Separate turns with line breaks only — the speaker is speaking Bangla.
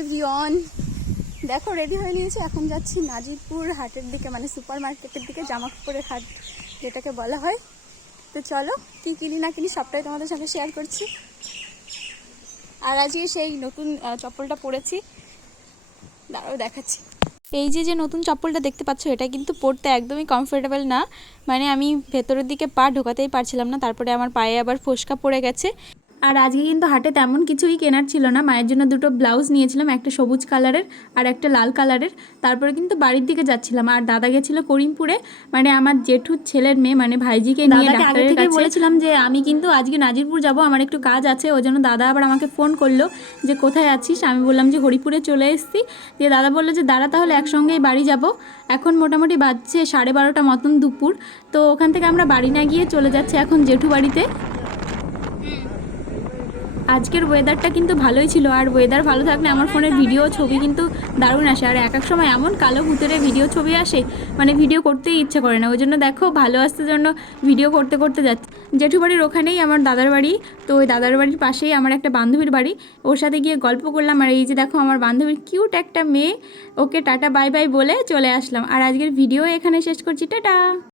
এভরিওয়ান দেখো রেডি হয়ে নিয়েছি। এখন যাচ্ছি নাজিরপুর হাটের দিকে মানে সুপার মার্কেটের দিকে জামা কাপড়ের হাট, যেটাকে বলা হয়। তো চলো, কি কিনি না কিনি সবটাই তোমাদের সাথে শেয়ার করছি। আর আজকে সেই নতুন চপ্পলটা পরেছি। দাঁড়াও, দেখাচ্ছি। এই যে যে নতুন চপ্পলটা দেখতে পাচ্ছ, এটা কিন্তু পরতে একদমই কমফোর্টেবল না। মানে আমি ভেতরের দিকে পা ঢোকাতেই পারছিলাম না, তারপরে আমার পায়ে আবার ফোসকা পড়ে গেছে। আর আজকে কিন্তু হাটে তেমন কিছুই কেনার ছিল না। মায়ের জন্য দুটো ব্লাউজ নিয়েছিলাম একটা সবুজ কালারের আর একটা লাল কালারের। তারপরে কিন্তু বাড়ির দিকে যাচ্ছিলাম আর দাদা গেছিল করিমপুরে। মানে আমার জেঠুর ছেলের মেয়ে মানে ভাইজিকে নিয়ে ডাক্তারের কাছে। বলেছিলাম যে আমি কিন্তু আজকে নাজিরপুর যাব আমার একটু কাজ আছে ওই জন্য দাদা আবার আমাকে ফোন করল যে কোথায় আছিস? আমি বললাম যে হরিপুরে চলে এসেছি। দিয়ে দাদা বলল যে দাদা তাহলে একসঙ্গেই বাড়ি যাব। এখন মোটামুটি বাজছে সাড়ে বারোটা মতন দুপুর। তো ওখান থেকে আমরা বাড়ি না গিয়ে চলে যাচ্ছি এখন জেঠু বাড়িতে। আজকের ওয়েদারটা কিন্তু ভালোই ছিল, আর ওয়েদার ভালো থাকলে আমার ফোনের ভিডিও ছবি কিন্তু দারুণ আসে। আর এক এক সময় এমন কালো ভূতের ভিডিও ছবি আসে মানে ভিডিও করতেই ইচ্ছে করে না। ওই জন্য দেখো, ভালো আসতে জন্য ভিডিও করতে করতে যাচ্ছে। জেঠু বাড়ির ওখানেই আমার দাদার বাড়ি, তো ওই দাদার বাড়ির পাশেই আমার একটা বান্ধবীর বাড়ি। ওর সাথে গিয়ে গল্প করলাম, আর এই যে দেখো, আমার বান্ধবীর কিউট একটা মেয়ে, ওকে টাটা বাই বাই বলে চলে আসলাম। আর আজকের ভিডিও এখানে শেষ করছি, টাটা!